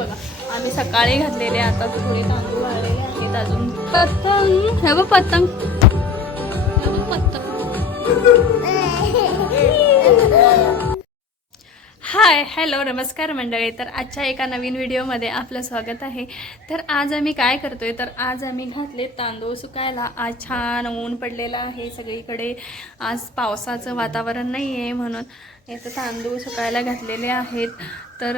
बघा. आम्ही सकाळी घातलेले आता थोडे तांदूळ वाळलेले आहेत अजून पतंग. हे बघ पतंग. पतंग हाय हॅलो नमस्कार मंडळी. तर आजच्या एका नवीन व्हिडिओमध्ये आपलं स्वागत आहे. तर आज आम्ही काय करतोय? तर आज आम्ही घातले तांदूळ सुकायला. आज छान ऊन पडलेलं आहे सगळीकडे. आज पावसाचं वातावरण नाही आहे म्हणून इथं तांदूळ सुकायला घातलेले आहेत. तर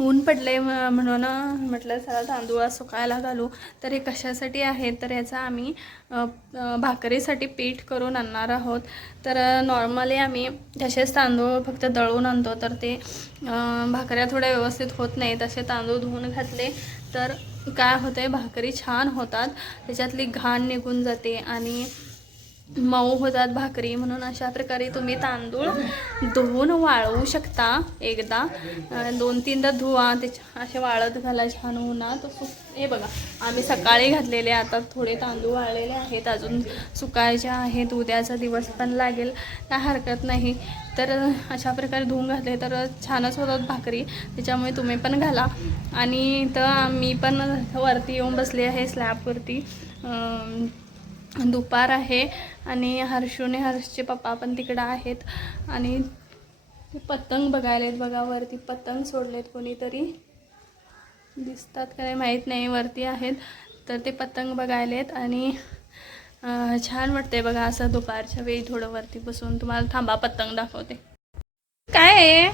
ऊन पडले म्हणून म्हटलं चला तांदूळ सुकायला घालू. तर हे कशासाठी आहे? तर याचा आम्ही भाकरीसाठी पीठ करून आणणार आहोत. तर नॉर्मली आम्ही तसेच तांदूळ फक्त दळून आणतो तर ते भाकऱ्या थोड्या व्यवस्थित होत नाही तसे तांदूळ धुवून घातले तर काय होते भाकरी छान होतात. त्याच्यातली घाण निघून जाते आणि मऊ होतात भाकरी म्हणून अशा प्रकारे तुम्ही तांदूळ धुवून वाळवू शकता एकदा. दोन तीनदा धुवा त्याच्या असे वाळत घाला छान उन्हात. सु हे बघा आम्ही सकाळी घातलेले आता थोडे तांदूळ वाळलेले आहेत. अजून सुकायचे आहेत उद्याचा दिवस पण लागेल काय हरकत नाही. तर अशा प्रकारे धुवून घातले तर छानच होतात भाकरी त्याच्यामुळे तुम्ही पण घाला. आणि इथं मी पण वरती येऊन बसले आहे स्लॅबवरती. दुपार आहे आणि हर्षूने हर्षचे पप्पा पण तिकडं आहेत. आणि ते पतंग बघायला आहेत बघा वरती पतंग सोडलेत कोणीतरी. दिसतात का नाही माहीत नाही वरती आहेत. तर ते पतंग बघायला आहेत आणि छान वाटते बघा असं दुपारच्या वेळी थोडं वरती बसून. तुम्हाला थांबा पतंग दाखवते. काय आहे?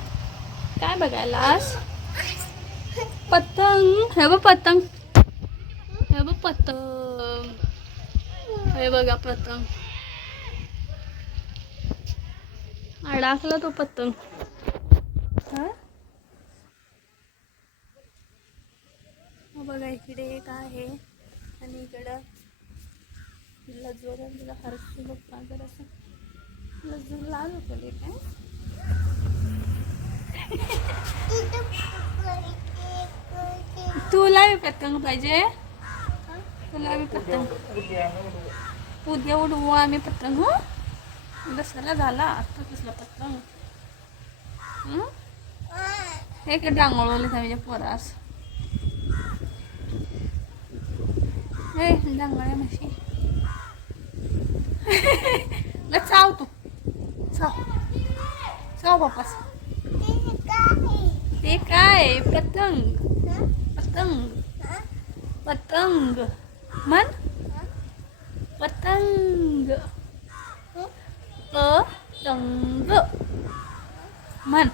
काय बघायलास? पतंग. हे बघ पतंग. हे बघ पतंग. हे बघा पतंग. अडकला तो पतंग. बघा इकडे एक आहे आणि इकडं लजवरा तुला हरशी बघा जरासं लजून लाल होतं काय? तुला बी पतंग पाहिजे. तुला बी पतंग. उद्या उडवू आम्ही पतंग हो? दसऱ्याला झाला. आता कसला पतंग. हे? काय डांगळवले माझ्या पोरास. हे डांगळ्या म्हशी. ल चाव तू. चाव. चाव बापास ते काय? पतंग. पतंग. पतंग. मन पतंग. पतंग मन.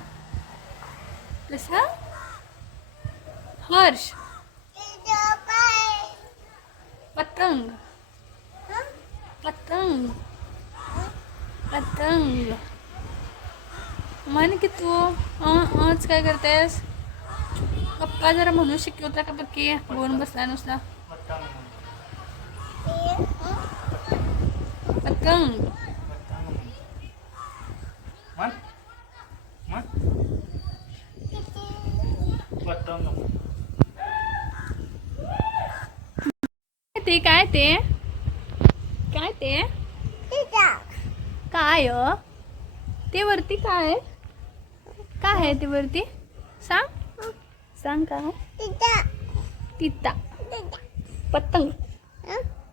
कसा हर्ष. पतंग. पतंग. पतंग. म्हण की तू आज काय करतेस? पप्पा जरा म्हणू शिकवता का पक्की बोलून बसला नुसता. पतंग. मन मन पतंग. ते काय ते? काय ते? काय? ते वरती काय काय आहे ते वरती? सांग. सांग काय तिता. पतंग.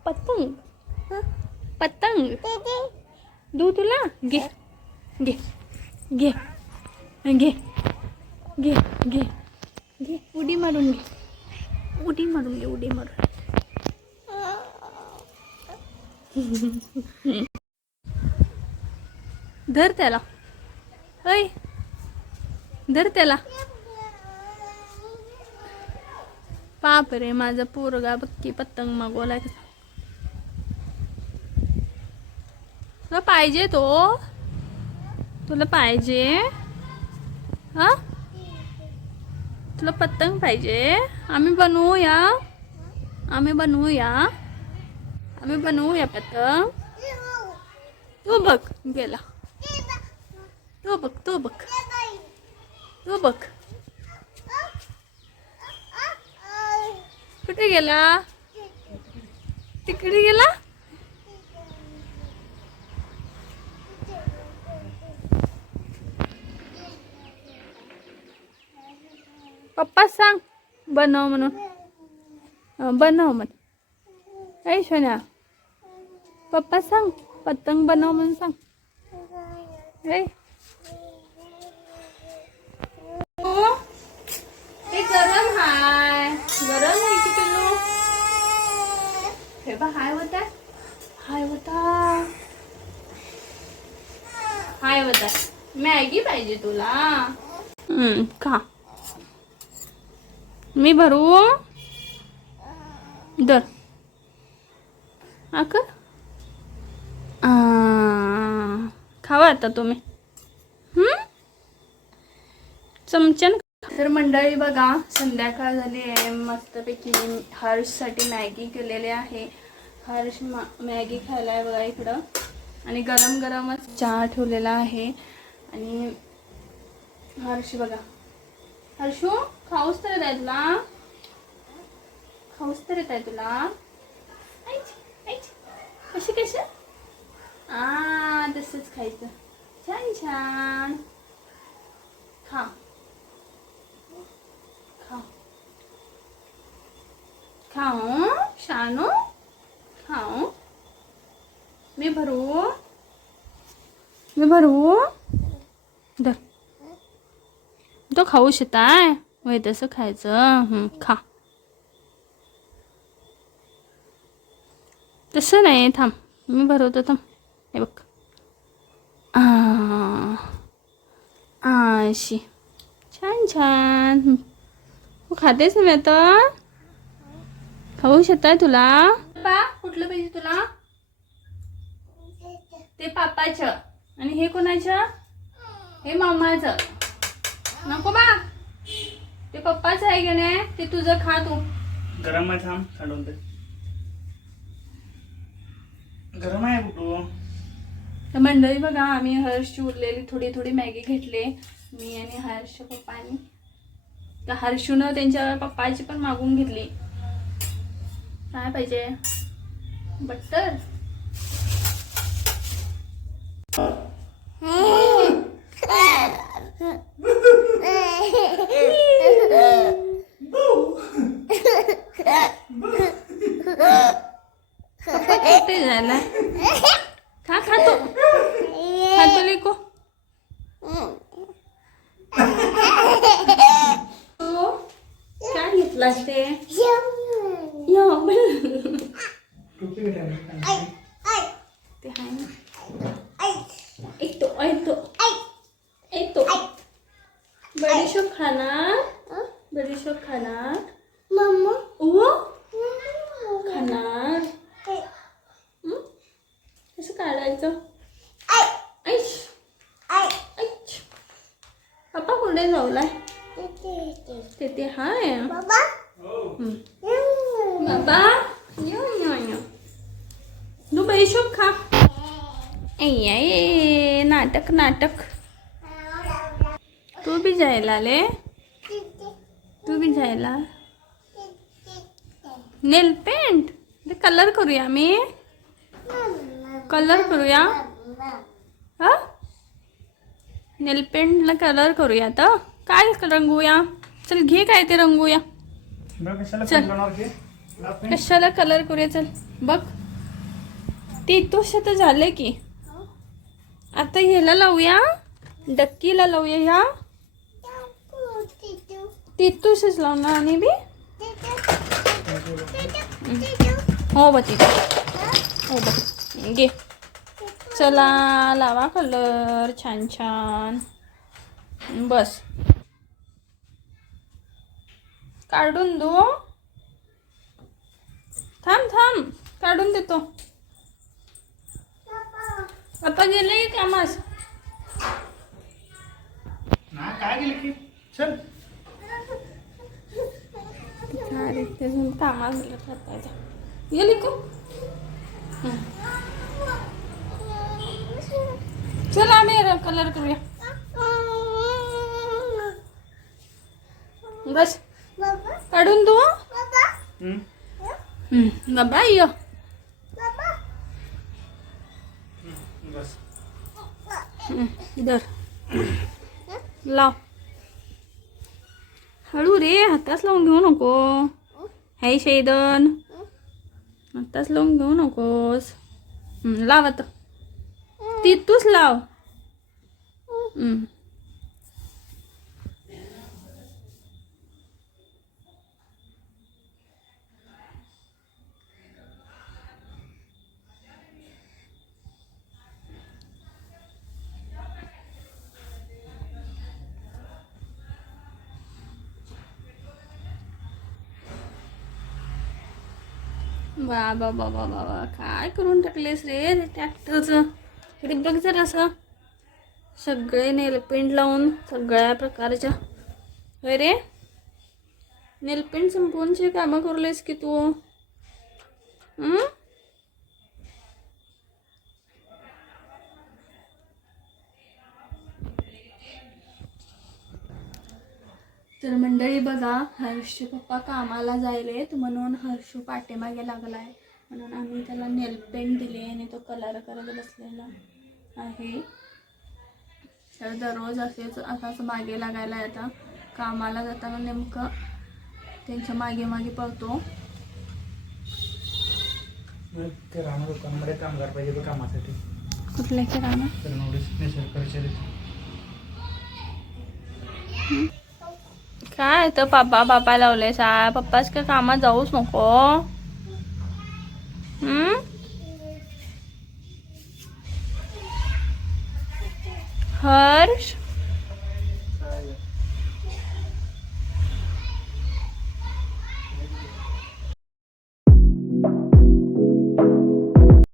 पतंग. पतंग. दू तुला? घे. घे. घे. घे. घे. घे. घे. उडी मारून घे. उडी मारून घे उडी मारून. धर त्याला. ऐ. धर त्याला. पाप रे माझा पोरगा बक्की पतंग मागवलाय तुला पाहिजे तो. तुला पाहिजे. हा? तुला पतंग पाहिजे. आम्ही बनवूया. आम्ही बनवूया. आम्ही बनवूया पतंग. तो बघ गेला. तो बघ तो बघ. तो बघ. कुठे गेला? तिकडे गेला? पप्पा सांग बनव म्हणून अं, बनव म्हण ऐ सोन्या पप्पा सांग पतंग बनव म्हणून सांग ए ओ, ते गरम हाय गरम आहे की पिल्लू हे बा हाय होता हाय होता हाय होता मॅगी पाहिजे तुला हम्म, खा मी भरू? दर. आकर? खावा आता तुम्ही. चमचन तर मंडळी बघा संध्याकाळ झाली आहे. मस्तपैकी हर्षसाठी मॅगी केलेली आहे. हर्ष मॅगी खायला आहे बघा इकडं. आणि गरम गरमच चहा ठेवलेला आहे. आणि हर्ष बघा. हर्षू? खाऊस तर येत आहे तुला. खाऊस तर येत आहे तुला. कशी कशी? आ तसंच खायचं. छान छान. खा. खा. खाऊ शानू खाऊ मी भरू? मी भरू? धर. तो खाऊ शकताय? वय तसं खायचं खा. तसं नाही थांब. मी भरवतो थांब. हे बघ. आ, अशी छान छान. तू खातेस ना मी आता? खाऊ शकताय तुला? पा कुठलं पाहिजे तुला? ते पापाचं. आणि हे कोणाचं? हे मामाचं. नको बा. ते पप्पाचं आहे का नाही ते तुझं खा तू. गरम आहे थांब थंड दे. गरम आहे कुठू तर मंडळी बघा आम्ही हर्षची उरलेली थोडी थोडी मॅगी घेतले. मी आणि हर्षच्या पप्पानी. तर हर्षूनं त्यांच्या पप्पाची पण मागून घेतली. काय पाहिजे? बटर पप्पा कुठे जायला खा खातो खातो लेको हो? काय घेतलास ते या, बरं. ते आहे ना येतो येतो येतो बडीशोप खाणार बडीशोप खाणार ओ खाणार हं? कसं काढायचं ऐश ऐच पप्पा कुठे जाऊलाय ते ते हाय Baba? बाबा. यो यो Du तू बडीशोप खा. ए ए नाटक नाटक. तू बी जायला ले. तू बी जायला. नेल पेंट. कलर करूया मी. कलर करूया. हा? नेल पेंटला कलर करूया तर काय रंगूया? चल घे काय ते रंगूया. चल. कशाला कलर करूया? चल बघ. ते तुझ तर झालंय की. आता ह्याला लावूया. डक्कीला लावूया ह्या. तिथूसच लावणार आणि बी? हो बघ हो बघ. घे. चला लावा कलर छान छान. बस. काढून दो. थांब थांब. काढून देतो. आता गेले कामास? ना काय गेलं की? चल. कामास गेली को? चल आम्ही कलर करूया. बस. काढून दो हं? बाबा ये. बस. इधर. लाव. हळू रे हाताच लावून घेऊ नको. हे शैदन. हाताच लावून घेऊ नकोस. हं, लाव आता. ती तूच लाव. बाबा बाबा बाबा काय करून टाकलेस रे? ते ट्रॅक्टरचं इकडे बघ जर असं सगळे नेलपेंट लावून सगळ्या प्रकारच्या. होय रे? नेलपेंट संपवूनचे कामं करलेस की तू? तर मंडळी बघा हर्ष पप्पा कामाला जायलेत म्हणून हर्षू पाठीमागे लागलाय. म्हणून आम्ही त्याला नेल पेंट दिले आणि तो कलर करत बसलेला आहे. तर दररोज असेच असाच मागे लागायला येतं. कामाला जाताना नेमकं त्यांच्या मागे मागे पळतो. दुकानामध्ये कामगार पाहिजे कामासाठी. कुठल्या किराणा? काय तर पापा पापा लावले सा पप्पाच का कामात जाऊच नको. हम्म? हर्ष?